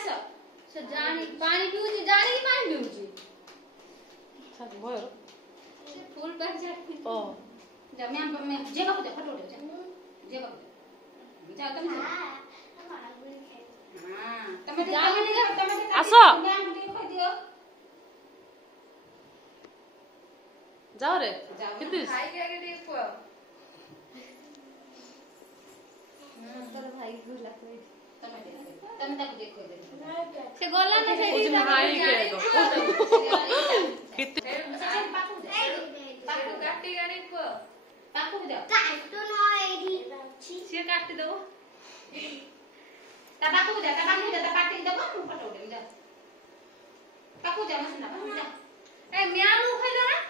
आस से जानी पानी पिउची जानी कि पानी पिउची साथ भयो से फूल पर जाती ओ जा मैं जे बाबू दे फटो दे जे बाबू जा तुम हां तमे तमे आसो मैम को कह दियो जाओ रे कितने खाई के आगे देखो तर भाई भूल लगे तमे तक देखो दे से गोला ने छेड़ी उसने हाई के दो कितने पाकू काटी गाने को पाकू दे काटो न एडी से काटी दो ता पाकू दे ता काटी दे को पटो दे जा पाकू जा मत ना ए म्यारू खइलो ना